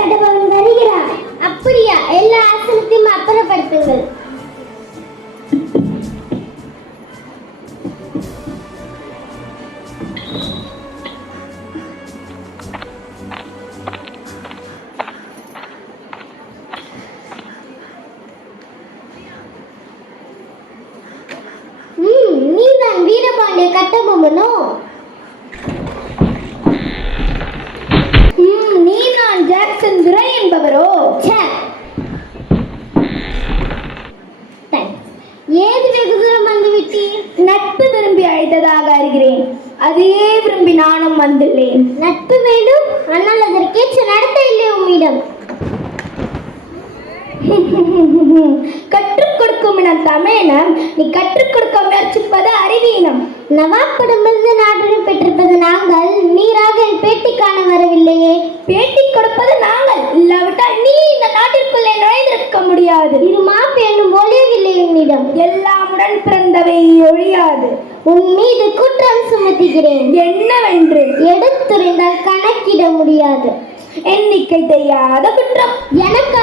கட்டபொம்மன் வருகிறார். அப்படியா? எல்லா ஆசனத்தையும் அப்புறப்படுத்துங்கள் வீரபாண்டிய கட்டபொம்மனோ ம், நீதான் ஜாக்சன் துரை என்பவரோ? ஏது வெகு தூரம் வந்துவிட்டீர் நட்பு விரும்பி அழைத்ததாக அறிகிறேன். அதையே விரும்பி நானும் வந்துள்ளேன். நட்பு வேண்டும்? ஆனால் அதற்கேற்ற நடத்த இல்லை உம்மிடம். கற்று இனம் தமிழினம் நீ கற்றுக் கொடுக்க முயற்சிப்பது அறிவீனம். நவாப்பிடமிருந்து நாட்டுடன் பெற்றிருப்பது நாங்கள் நீராக என் பேட்டி காண வரவில்லையே. பேட்டி கொடுப்பது நாங்கள் இல்லாவிட்டால் நீ இந்த நாட்டிற்குள்ளே நுழைந்திருக்க முடியாது. இரு மாப்பு என்னும் ஒளியவில்லை உன்னிடம் எல்லாம் உடன் பிறந்தவை ஒழியாது. உன் மீது குற்றம் சுமத்துகிறேன். என்னவென்று? எடுத்துரைந்தால் கணக்கிட முடியாது. எண்ணிக்கை தெரியாத குற்றம். எனக்கா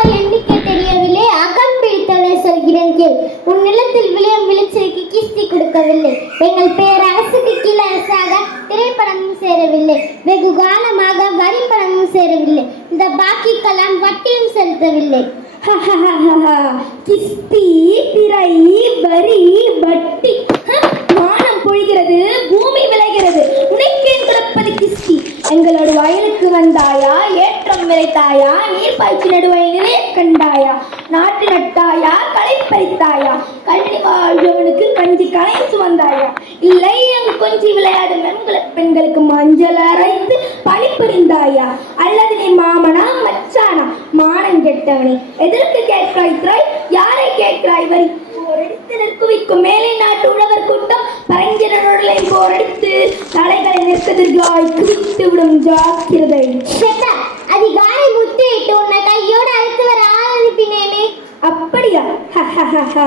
எங்கள் பேரரசுக்கு கீழரசாக திரைப்படமும் சேரவில்லை. வெகு காலமாக வரிப்பணமும் சேரவில்லை. இந்த பாக்கிக்கெல்லாம் வட்டியும் செலுத்தவில்லை. கிஸ்தி திரை வரி வட்டி. வானம் பொழிகிறது பூமி விளைகிறது. உனக்கேன் கொடுப்பது கிஸ்தி. எங்களோட வயலுக்கு வந்தாயா? ஏற்றம் விளைத்தாயா நீர் பாய்ச்சி நடுவயலிலே கண்டாயா? நாட்டு நட்டாயா? பறித்தாயா கல்வி வாழ்வனுக்கு கஞ்சி கலைந்து வந்தாயா? இல்லை அங்கு கொஞ்சி விளையாடும் பெண்கள பெண்களுக்கு மஞ்சள் அரைந்து பணி புரிந்தாயா அல்லது நீ மாமனா மச்சானா? மானம் கெட்டவனே எதற்கு கேட்கிறாய் திராய் யாரை கேட்கிறாய் வரி போரடித்து குவிக்கும் மேலை நாட்டு உழவர் கூட்டம் பரங்கிரனுடலை போரடித்து தலைகளை நெற்கதிர்களாய் குவித்து விடும் ஜாக்கிரதை. அதிகாரம் அப்படியா?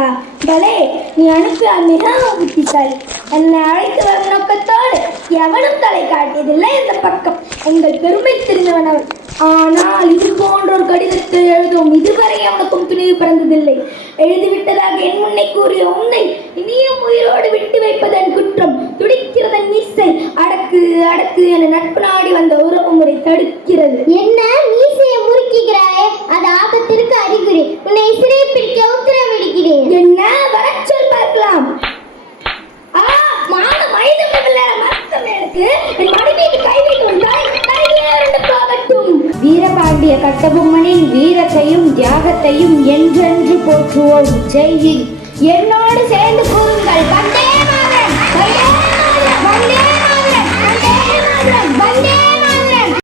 பலே நீ அனுப்பி மிகவும் புத்திசாலி. என்னை அழைத்து வரும் நோக்கத்தோடு எவனும் தலை காட்டியதில்லை இந்த பக்கம். எங்கள் பெருமை தெரிந்தவன் அவன். ஆனால் இது போன்ற ஒரு கடிதத்தை எழுதும் இதுவரை அவனுக்கும் துணிவு பிறந்ததில்லை. எழுதிவிட்டதாக என் முன்னை கூறிய உன்னை இனியும் உயிரோடு விட்டு வைப்பதன் குற்றம் துடிக்கிறதன் இசை அடக்கு அடக்கு என நட்பு நாடி வந்த உறவு முறை தடுக்கிறது. என்ன? மரத்தம் எனக்கு என் வீரபாண்டிய கட்டபொம்மனின் வீரத்தையும் தியாகத்தையும் என்றென்று போற்றுவோம். ஜெய்ஹிந்த் என்னோடு சேர்ந்து கூறுங்கள்.